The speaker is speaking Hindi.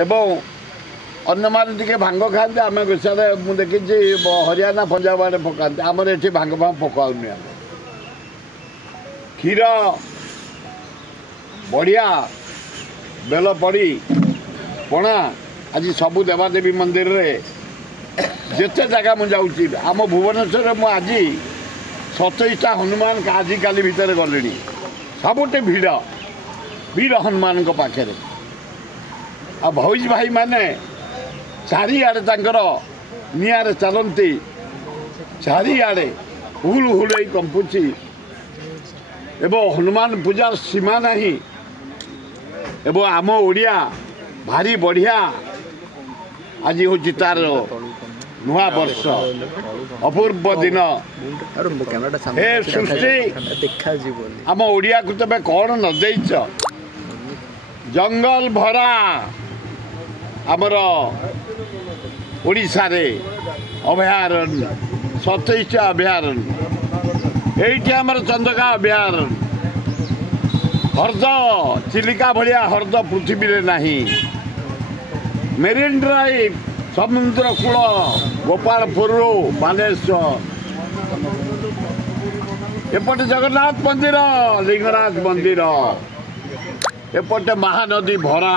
एवं अन्य मैंने टे भांग खाते आम बेसारे मुझे देखी हरियाणा पंजाब आड़े पकाते आमर ये भांग भांग पकाऊनी आम क्षीर बढ़िया बेल पड़ी पणा आज सबू देवादेवी मंदिर रे जिते जगह मुझे आम भुवनेश्वर मुझे 27टा हनुमान आज काली भितर गले सबुटे भिड़ वीर हनुमान पाखे आ भौज भाई माने चारिआडे निआरे चलती चारिआडे हुल हुल कंपुची एवं हनुमान पूजार सीमा नहीं एवं आम ओडिया भारी बढ़िया आज हूँ तार नुआ वर्ष अपूर्व दिन हे सृष्टि आम ओडिया को तबे कौन न देच जंगल भरा आमर ओडिशा रे अभयारण्य 27टा अभयारण्य ये आमर चंदका अभयारण्य हर्द चिलिका भलिया हर्द पृथ्वी रे नहीं मेरीन ड्राइव समुद्र कूल गोपालपुर बालेश्वर एपटे जगन्नाथ मंदिर लिंगराज मंदिर एपटे महानदी भरा